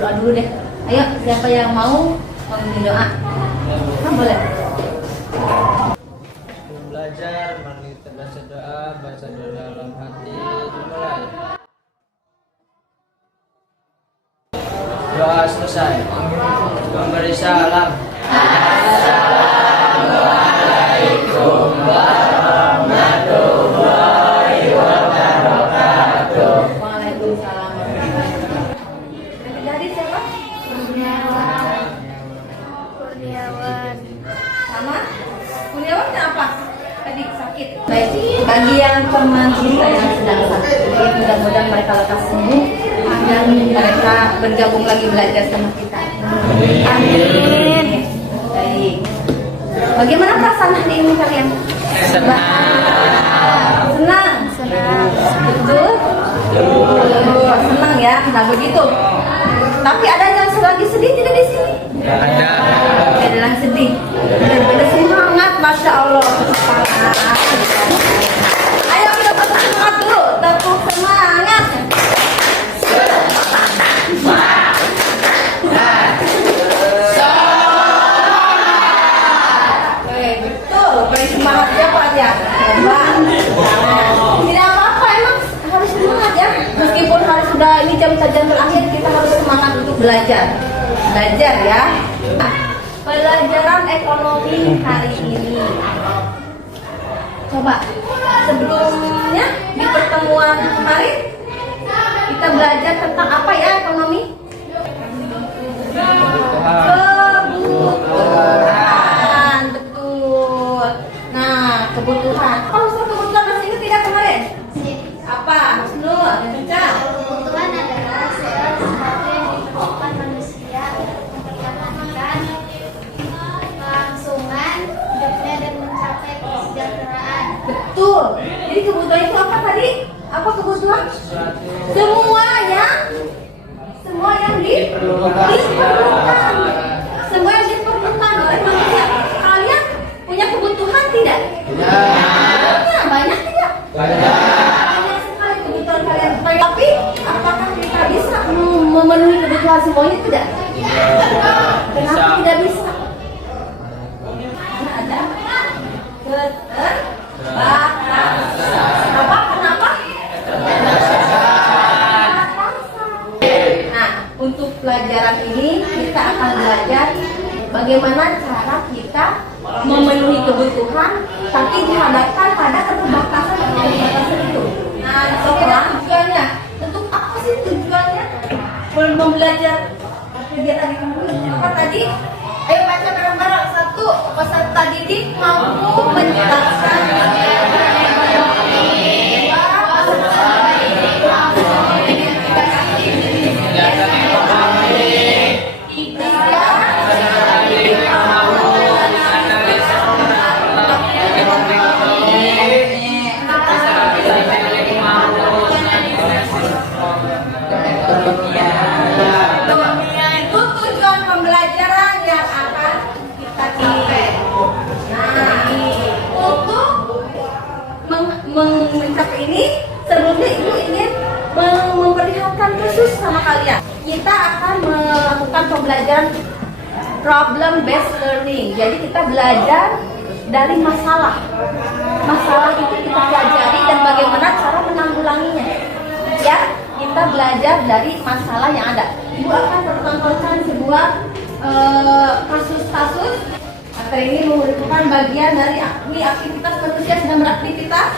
berdoa dulu deh. Ayo, siapa yang mau memimpin doa? Nah, boleh. Belajar, mari kita baca doa dalam hati, dimulai. Doa selesai. Memberi salam. Assalamualaikum warahmatullahi wabarakatuh. Waalaikumsalam. Dari siapa? Kurniawan. Sama? Kurniawan apa? Tadi sakit. Baik, bagi yang teman kita yang sedang sakit, mudah-mudahan mereka lekas sembuh dan mereka bergabung lagi belajar sama kita. Amin. Baik. Bagaimana perasaan hari ini kalian? Senang. Betul? Senang ya. Nah begitu. Tapi ada yang lagi sedih tidak di sini? Ada. Ada yang sedih. Benar-benar semangat, masya Allah. Ayo kita tepuk semangat dulu. Tepuk semangat. Betul. Beri semangat siapa ya? Coba. Tidak apa-apa, emang harus semangat ya. Meskipun hari sudah ini jam terakhir, kita harus semangat untuk belajar. Belajar ya. Pelajaran ekonomi hari ini. Coba sebelumnya di pertemuan kemarin kita belajar tentang apa ya ekonomi? Kebutuhan, betul. Nah, kebutuhan. Kalau soal kebutuhan masih ingat tidak kemarin? Apa? Nur, Caca. Kebutuhan adalah segala sesuatu yang dibutuhkan manusia untuk mempertahankan kelangsungan hidupnya dan mencapai kesejahteraan. Betul. Jadi kebutuhan itu apa tadi? Apa kebutuhan? Semua yang diperlukan. Semua yang diperlukan oleh manusia. Kalian punya kebutuhan tidak? Banyak tidak? Banyak sekali kebutuhan kalian. Tapi apakah kita bisa memenuhi kebutuhan semuanya tidak? Kenapa tidak bisa? Karena ada keterbatasan. Apa? Kenapa? Nah, untuk pelajaran ini kita akan belajar bagaimana cara kita memenuhi kebutuhan tapi dihadapkan pada keterbatasan itu. Nah, sekarang tujuannya. Untuk apa sih tujuannya? Belajar kegiatan ekonomi. Apa tadi? Ayo baca bareng-bareng. Satu, peserta didik mampu menjelaskan kegiatan ekonomi. Dua, peserta didik mampu mengidentifikasi kegiatan ekonomi. Tiga, peserta didik mampu menganalisa dampak ekonomi. Empat, peserta didik mampu itu tujuan pembelajaran yang akan kita capai. Nah, untuk mencapai ini, sebelumnya Ibu ingin memperlihatkan khusus sama kalian. Kita akan melakukan pembelajaran problem based learning. Jadi kita belajar dari masalah. Masalah itu kita pelajari dan bagaimana cara menanggulanginya. Ya, kita belajar dari masalah yang ada. Ibu akan bertontonkan sebuah kasus-kasus. Materi ini merupakan bagian dari aktivitas manusia sedang beraktivitas.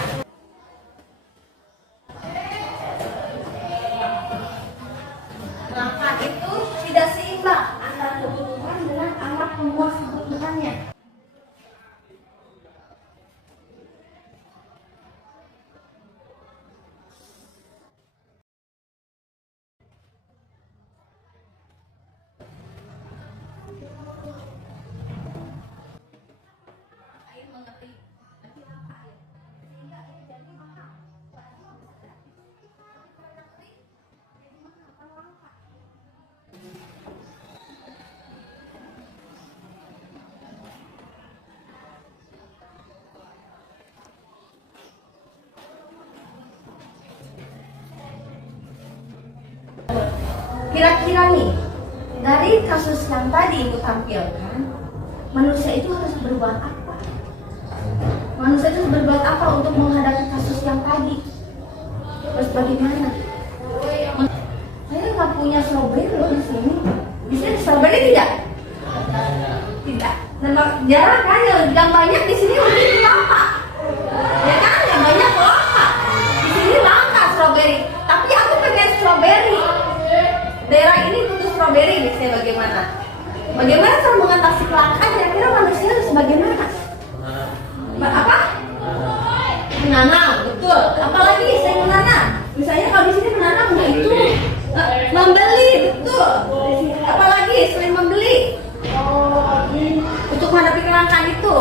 Maka itu tidak seimbang antara kebutuhan dengan alat pemuas kebutuhannya. Kira-kira nih, dari kasus yang tadi Ibu tampilkan, manusia itu harus berbuat apa? Manusia itu harus berbuat apa untuk menghadapi kasus yang tadi? Terus bagaimana? Saya nggak punya strawberry loh di sini. Di sini strawberry tidak? Tidak. Nah, jarang kan yang banyak di sini mungkin kelapa. Ya kan, yang banyak kelapa. Di sini langka strawberry. Tapi aku pengen strawberry. Daerah ini butuh strawberry nih, saya bagaimana? Bagaimana cara mengatasi kelangkaan? Kira-kira manusia harus bagaimana? Apa? Menanam, betul. Apalagi saya menanam. Misalnya kalau di sini menanam, nah itu membeli, betul. Apalagi selain membeli, untuk menghadapi kelangkaan itu,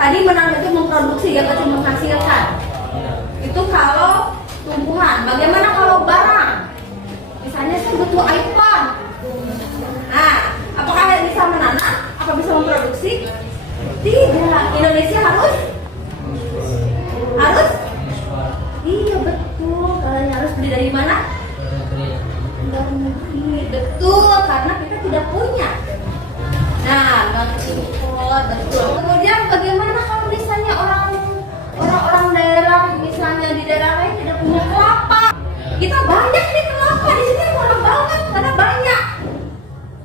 tadi menanam itu memproduksi, ya tadi menghasilkan. Itu kalau tumbuhan. Bagaimana kalau barang? Misalnya saya butuh iPhone. Nah, apakah bisa menanam? Apa bisa memproduksi? Tidak. Indonesia harus? Iya betul. Kalian harus beli dari mana? Dari negeri. Betul, karena kita tidak punya. Nah, betul. Kemudian bagaimana kalau misalnya orang daerah, misalnya di daerah lain tidak punya kelapa? Kita banyak nih kelapa di sini, murah banget karena banyak.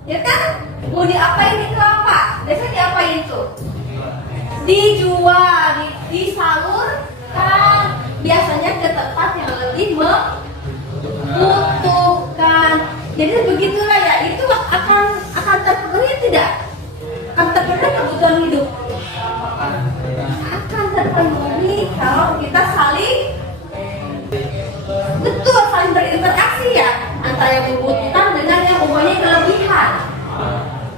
Ya kan? Mau diapain nih kelapa? Biasanya diapain tuh? Dijual, disalurkan. Biasanya ke tempat yang lebih membutuhkan. Jadi begitulah ya, itu akan terpenuhi tidak? Akan terpenuhi kebutuhan hidup. Akan terpenuhi kalau kita saling berinteraksi ya, antara yang membutuhkan dengan yang mempunyai kelebihan.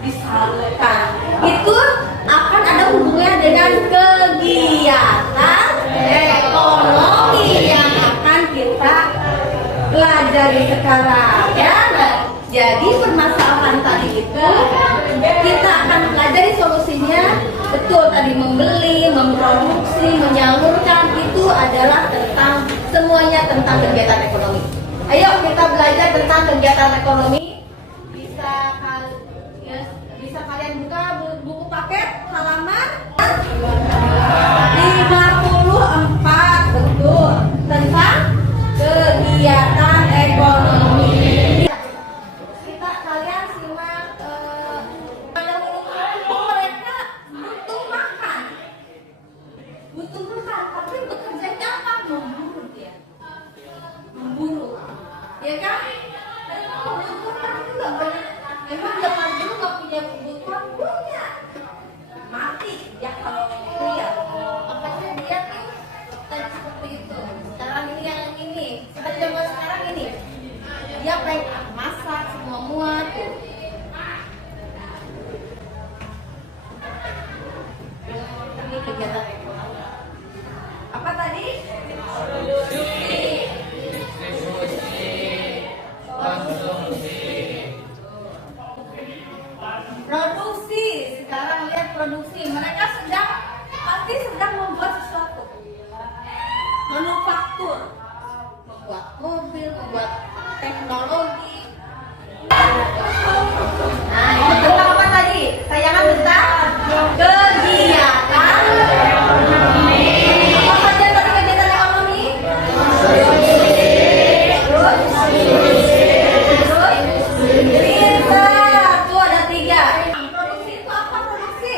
Disalurkan. Itu akan ada hubungannya dengan kegiatan ekonomi yang akan kita pelajari sekarang ya. Jadi permasalahan tadi itu kita akan pelajari solusinya. Betul, tadi membeli, memproduksi, menyalurkan itu adalah semuanya tentang kegiatan ekonomi. Ayo kita belajar tentang kegiatan ekonomi. Bisa kalian buka buku paket halaman 54, betul, tentang kegiatan ekonomi. Kalian simak. Mereka butuh makan, tapi bekerjanya apa? Memburu dia, ya kan? Membutuhkan juga banyak. Memang zaman dulu nggak punya kebutuhan, punya mati ya kalau kuliah. Makanya dia tuh tadi seperti itu. Sekarang ini yang ini, seperti zaman sekarang ini, dia pengen masak semua muat. Ini kegiatan ekonomi. Apa tadi? Produksi. Sekarang lihat produksi. Mereka pasti sedang membuat sesuatu. Manufaktur, membuat mobil, membuat teknologi. Nah, itu tentang apa tadi? Tayangan tentang kegiatan ekonomi. Apa saja tadi kegiatan ekonomi? Tuh ada 3. Produksi itu apa produksi?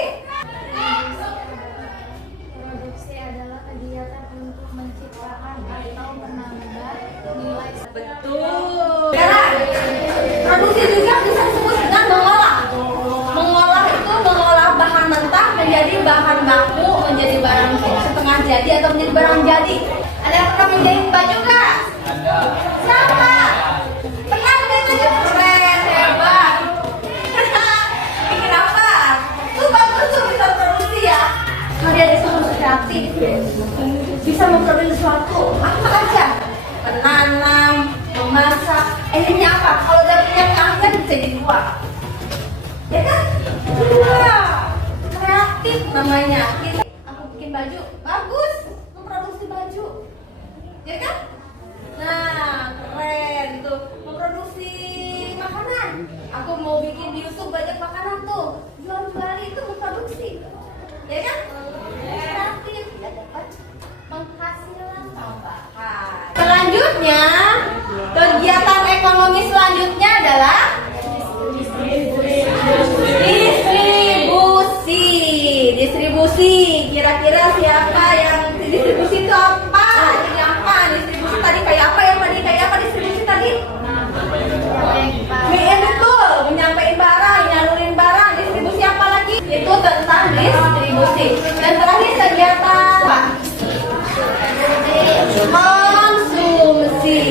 Produksi adalah kegiatan untuk menciptakan atau menambah nilai. Betul. Sekarang produksi juga bisa disebut dengan mengolah. Mengolah itu mengolah bahan mentah menjadi bahan baku, menjadi barang setengah jadi atau menjadi barang jadi. Ada yang pernah menjahit baju nggak? Siapa? Pernah menjahit baju? Keren, hebat. Bikin apa? Tuh bagus tuh, bisa produksi ya. Kalian itu harus kreatif, bisa memproduksi sesuatu apa aja. Menanam, memasak. Ini apa? Kalau udah punya keahlian bisa dijual. Ya kan? Wah, kreatif namanya. Aku bikin baju, bagus. Memproduksi baju. Ya kan? Nah, keren itu. Memproduksi makanan. Aku mau bikin ya kan? Kreatif ya dapat penghasilan tambahan. Selanjutnya, kegiatan ekonomi selanjutnya adalah distribusi. Kira-kira siapa yang distribusi itu apa? Jadi apa? Distribusi tadi kayak apa ya? Kayak apa distribusi tadi? Betul, menyampaikan barang, nyalurin barang. Distribusi apa lagi? Itu tentang distribusi. Dan terakhir kegiatan apa?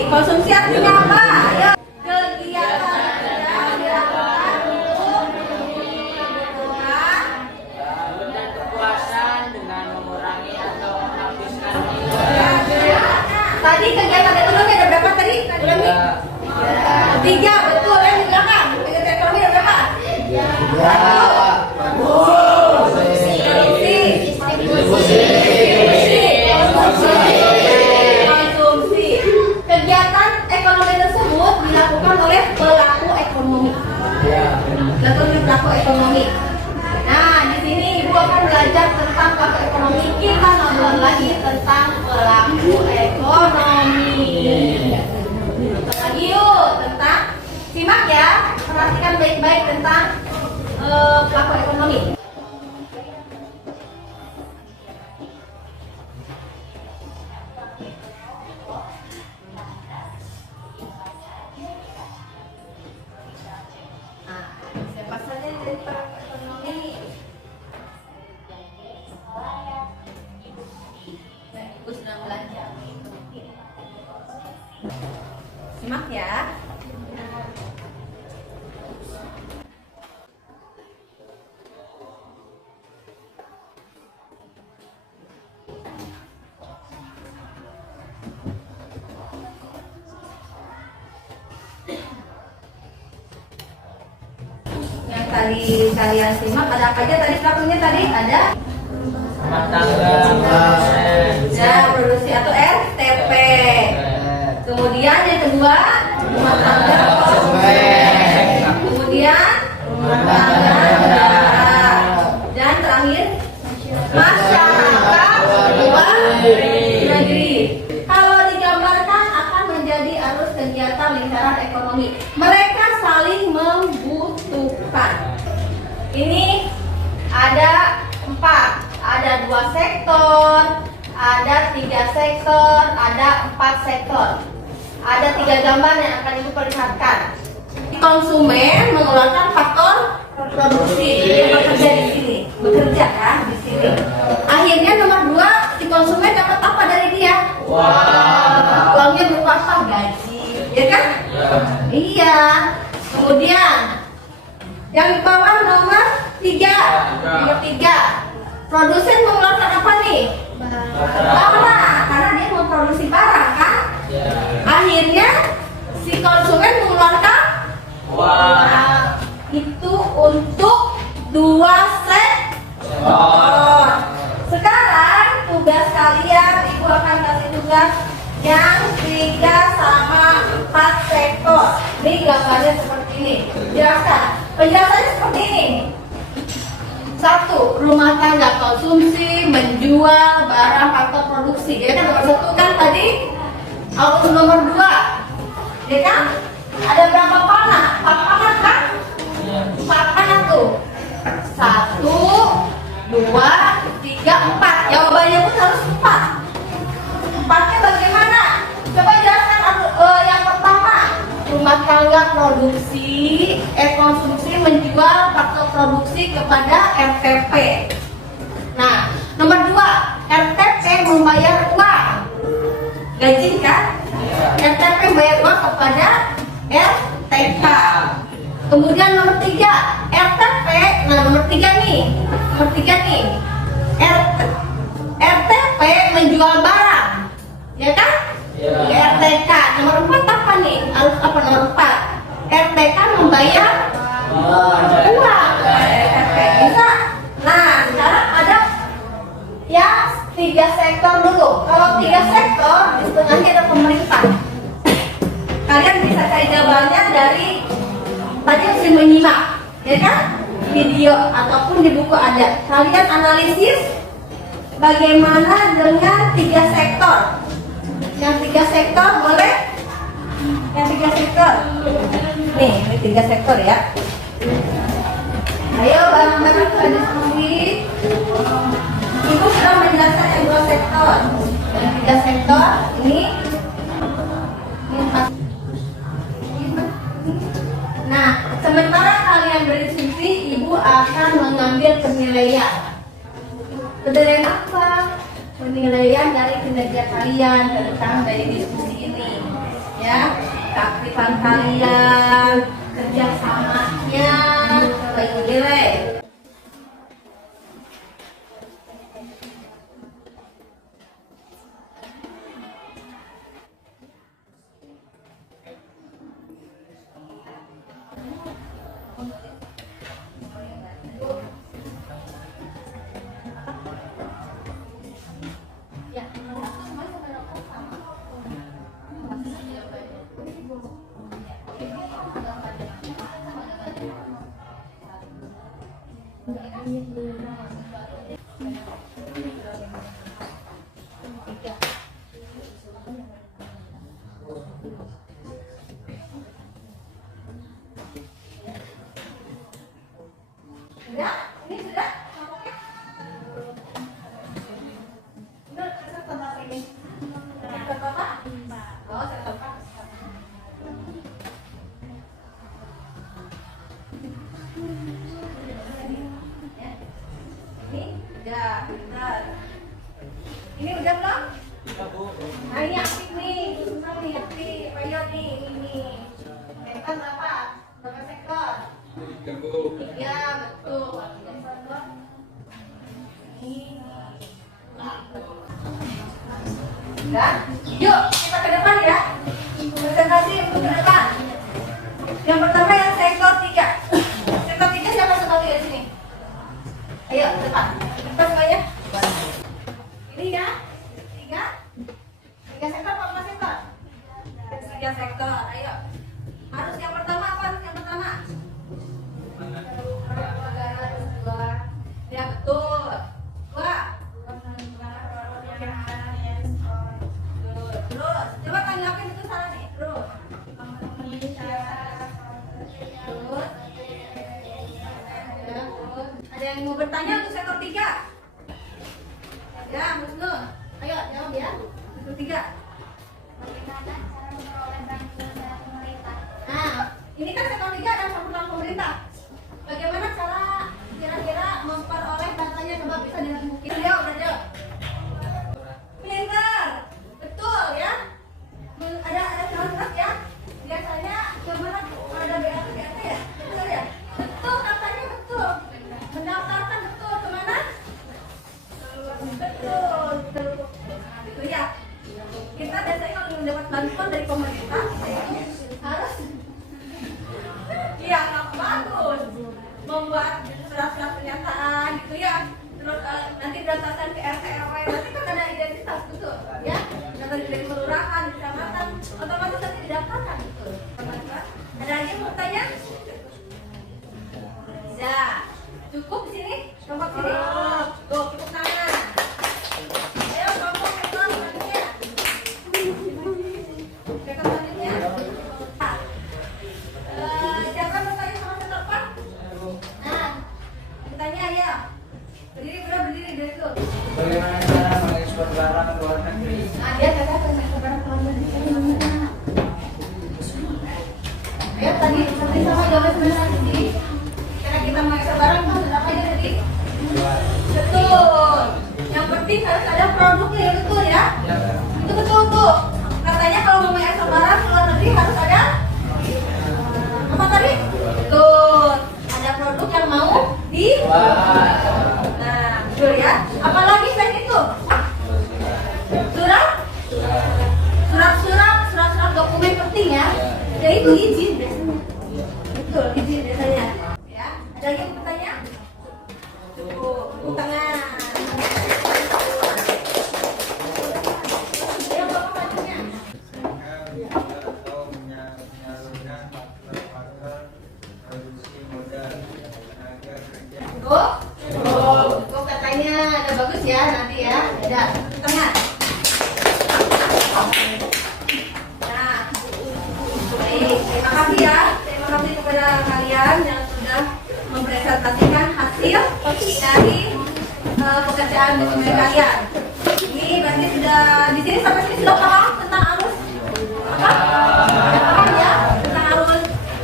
Konsumsi artinya apa? Ayo. Kegiatan yang dilakukan untuk dan kepuasan dengan mengurangi atau menghabiskan tadi kegiatan ekonomi ada berapa tadi? Tiga, betul ya di belakang. Kegiatan ekonomi ada berapa? Konsumsi. Kegiatan ekonomi tersebut dilakukan oleh pelaku ekonomi. Pelaku ekonomi. Nah, di sini Ibu akan belajar tentang pelaku ekonomi. Kita nonton lagi tentang pelaku ekonomi. Lagi yuk tentang simak ya, perhatikan baik-baik tentang pelaku ekonomi. Nah, siapa saja dari pelaku ekonomi? Nah, Ibu sedang belajar. Simak ya. Yang tadi kalian simak ada apa aja tadi pelakunya tadi? Ada rumah tangga, ya produksi atau RTP. Kemudian yang kedua rumah tangga kemudian rumah tangga dan terakhir masyarakat luar negeri. Kalau digambarkan akan menjadi arus kegiatan lingkaran ekonomi. Mereka saling membutuhkan. Ini ada 4, ada 2 sektor, ada 3 sektor, ada 4 sektor. Ada 3 gambar yang akan Ibu perlihatkan. Konsumen mengeluarkan faktor produksi, dia bekerja di sini, bekerja kan di sini. Akhirnya nomor 2, si konsumen dapat apa dari dia? Uangnya berupa apa? Gaji, ya kan? Iya. Kemudian yang di bawah nomor 3, produsen mengeluarkan apa nih? Barang, karena dia memproduksi barang kan? Akhirnya si konsumen mengeluarkan itu untuk 2 sektor. Sekarang tugas kalian, Ibu akan kasih tugas yang 3 sama 4 sektor. Ini gambarnya seperti ini. Jelaskan. Penjelasannya seperti ini. 1. Rumah tangga konsumsi, menjual barang faktor produksi. Ya kan nomor 1 kan tadi. Auto nomor 2. Ya kan? Ada berapa panah? 4 panah kan? 4 panah tuh. 1, 2, 3, 4. Jawabannya pun harus 4. 4-nya bagaimana? Coba jelaskan yang pertama. Rumah tangga produksi, konsumsi menjual faktor produksi kepada RTP. Nah, nomor 2, RTP membayar uang. Gaji kan? RTP membayar uang kepada RTK. Kemudian nomor 3, RTP. Nah, nomor 3 nih. RTP menjual barang. Ya kan? RTK. Nomor 4 apa nih? Harus apa nomor 4? RTK membayar uang. RTP bisa. Nah, sekarang ada ya 3 sektor dulu. Kalau 3 sektor, di setengahnya ada pemerintah. Kalian bisa cari jawabannya dari tadi masih menyimak, ya kan? video ataupun di buku ada. Kalian analisis bagaimana dengan 3 sektor. Yang 3 sektor boleh? Yang 3 sektor. Nih, ini 3 sektor ya. Ayo bareng-bareng kita diskusi. Ibu sudah menjelaskan yang 2 sektor. Yang 3 sektor ini. Nah, sementara kalian berdiskusi, ibu akan mengambil penilaian. Penilaian apa? Penilaian dari kinerja kalian tentang dari diskusi ini, ya. Keaktifan kalian, kerjasamanya, bagi nilai. Sudah? Ini sudah? Sudah, saya tambah ini. Saya tambah. Oh, saya tambah. Ini udah, bentar. Ini udah belum? Nah, ini aktif nih. Susah nih, aktif. Ayo nih, ini. Sektor berapa? Berapa sektor? 3, betul. Ya, yuk kita ke depan ya. Presentasi untuk ke depan. Yang pertama yang sektor 3. Sektor 3 siapa sekali di sini? Ayo ke depan. Depan semuanya. Ini ya. 3 sektor apa sektor? 3 sektor. Ayo. Harus yang pertama apa? Harus yang pertama. Ya betul. 2. Terus, coba tanggapin itu salah nih. Terus. Ada yang mau bertanya untuk sektor 3? Ya, Musnu. Ayo jawab ya. Sektor 3. Bagaimana cara memperoleh bantuan dari pemerintah? Nah, ini kan sektor 3 ada sambutan pemerintah. Bagaimana cara kira-kira memperoleh datanya? Coba bisa dengan bukti. Udah jawab. Pintar, betul ya. Ada surat ya. Biasanya gimana kalau ada BAT ya? Betul ya. Betul katanya betul. Mendaftarkan betul kemana? Betul. Itu ya. Kita biasanya kalau mendapat bantuan dari pemerintah harus iya nggak bagus membuat surat-surat pernyataan gitu ya. Terus nanti daftarkan ke RT RW, nanti kan ada identitas betul ya. Data dari kelurahan, di kecamatan, otomatis nanti didaftarkan betul. Ada lagi yang mau tanya? Ya, cukup di sini, tempat sini. Tuh, cukup tangan. Ayo, kelompok sektor selanjutnya. Sektor selanjutnya. Siapa mau tanya sama sektor Pak? Nah, bertanya ya. Berdiri dari itu. Bagaimana cara mengekspor barang ke luar negeri? Nah, dia kata ke barang keluar negeri tadi mana? Ya tadi seperti sama jawaban sebenarnya tadi. Karena kita mengekspor barang kan apa aja tadi? Betul. Yang penting harus ada produknya, betul ya? Itu betul tuh. Katanya kalau mau mengekspor barang ke luar negeri harus ada apa tadi? Betul. Ada produk yang mau di. Nah, betul ya. Apalagi selain itu? Surat dokumen penting ya. Ya itu izin biasanya. Betul, izin biasanya. Ya, ada lagi yang bertanya? Cukup, tepuk tangan. Ayo bapak majunya. Atau menyalurkan faktor produksi modal tenaga pekerjaan dokumen kalian. Ini berarti sudah di sini sampai sini sudah paham tentang arus apa? Paham ya tentang arus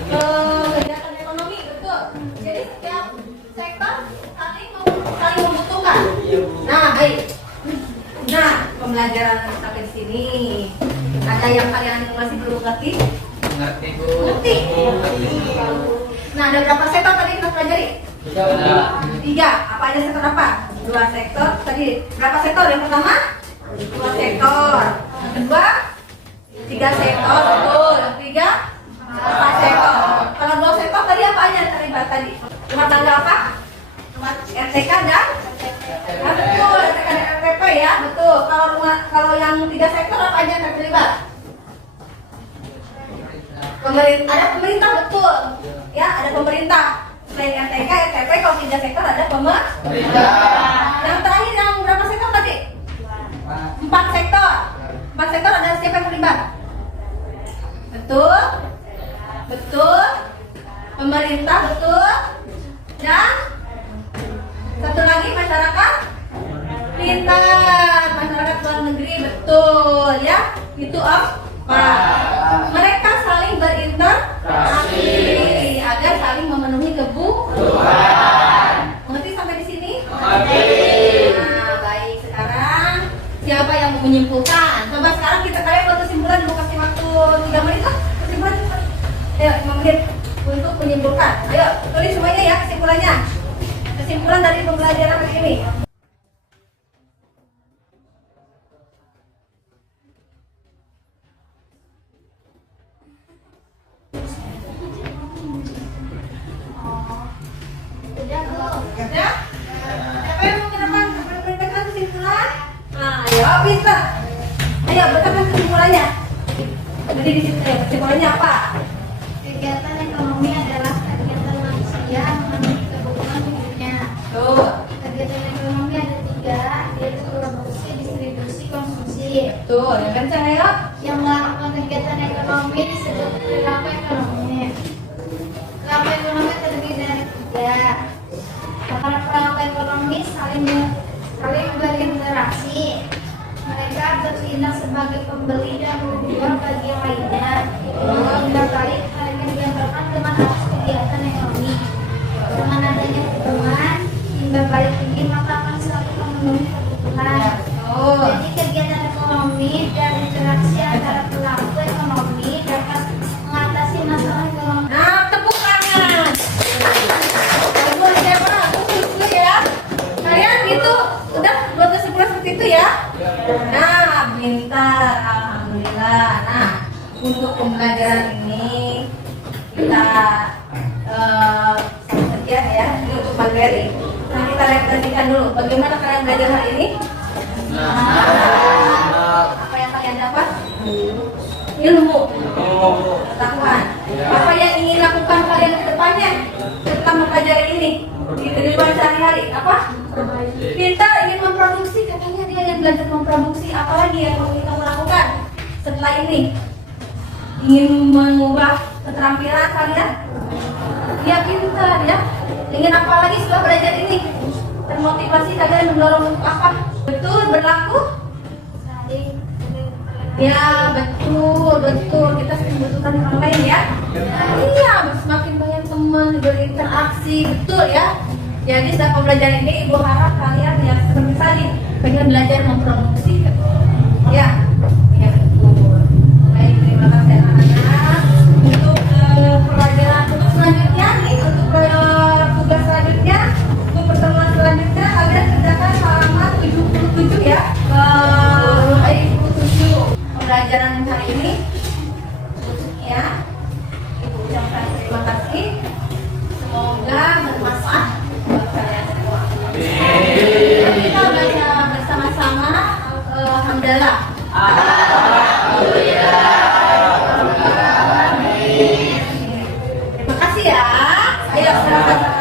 kegiatan ekonomi, betul. Jadi setiap sektor saling membutuhkan. Nah, baik. Nah, pembelajaran sampai sini. Ada yang kalian masih belum ngerti? Ngerti Bu. Ngerti. Nah, ada berapa sektor tadi kita pelajari? Tiga. Apa aja sektor apa? Dua sektor. Tadi berapa sektor? Yang pertama? Dua sektor. Yang kedua? Tiga sektor. Betul. Yang ketiga? Empat sektor. Kalau dua sektor tadi apa aja terlibat tadi? Rumah tangga apa? RTK dan? Nah, betul. RTK dan RTP ya. Betul. Kalau yang tiga sektor apa aja yang terlibat? Ada pemerintah, betul. Ya, ada pemerintah. Selain RTK, RTP, kalau tiga sektor ada pemerintah. Yang terakhir yang berapa sektor tadi? Empat sektor. Empat sektor ada siapa yang terlibat? Betul. Betul. Pemerintah, betul. Dan satu lagi masyarakat pintar, masyarakat luar negeri, betul ya. Itu apa? Mereka saling berinteraksi agar saling memenuhi kebutuhan. Mengerti sampai di sini? Nah, baik. Sekarang siapa yang mau menyimpulkan? Coba sekarang kalian buat kesimpulan, mau kasih waktu 3 menit lah. Kesimpulan. Ayo, 5 menit untuk menyimpulkan. Ayo, tulis semuanya ya kesimpulannya. Kesimpulan dari pembelajaran hari ini. Ya? Siapa yang mau menyampaikan kesimpulan? Nah, ayo pintar. Ayo bacakan kesimpulannya. Jadi di situ ya, kesimpulannya apa? Kegiatan ekonomi adalah kegiatan manusia memenuhi kebutuhan hidupnya. Tuh. Kegiatan ekonomi ada 3, yaitu produksi, distribusi, konsumsi. Tuh, yang kencang ayo. Yang melakukan kegiatan ekonomi disebut perilaku ekonomi. Perilaku ekonomi terdiri dari 3. Para perilaku ekonomi saling berinteraksi. Mereka bertindak sebagai pembeli dan penjual bagi yang lainnya. Timbal balik hal yang digambarkan dengan arus kegiatan ekonomi. Dengan adanya hubungan timbal balik tinggi maka akan selalu memenuhi kebutuhan. Jadi kegiatan ekonomi dan interaksi antara pelaku ekonomi dapat mengatasi masalah ekonomi. Nah, tepuk tangan. Buat siapa? Itu ya. Kalian gitu udah buat kesimpulan seperti itu ya. Nah, pintar, alhamdulillah. Nah, untuk pembelajaran ini kita sekian ya. Ini untuk materi. Nah, kita refleksikan dulu. Bagaimana kalian belajar hari ini? Apa yang kalian dapat? Ilmu, pengetahuan. Apa yang ingin lakukan kalian ke depannya setelah mempelajari ini di kehidupan sehari-hari? Apa? Pintar, ingin memproduksi. Katanya dia yang belajar memproduksi. Apalagi yang ingin kamu lakukan setelah ini? Ingin mengubah keterampilan kalian? Ya, pintar ya. Ingin apa lagi setelah belajar ini? Termotivasi kalian mendorong untuk apa? Betul, berlaku? Ya, betul. Kita sering membutuhkan orang lain ya. Iya, semakin banyak teman berinteraksi, betul ya. Jadi setelah pembelajaran ini, Ibu harap kalian ya seperti tadi, pengen belajar memproduksi. Ya, ya betul. Baik, terima kasih anak-anak. Untuk pelajaran untuk selanjutnya nih, untuk tugas selanjutnya, untuk pertemuan selanjutnya kalian kerjakan halaman 77 ya. Baik, 77 pembelajaran hari ini. Ya, Ibu ucapkan terima kasih. Semoga bermanfaat buat kalian semua. Kita baca bersama-sama alhamdulillah. Terima kasih ya. Ayo, silakan.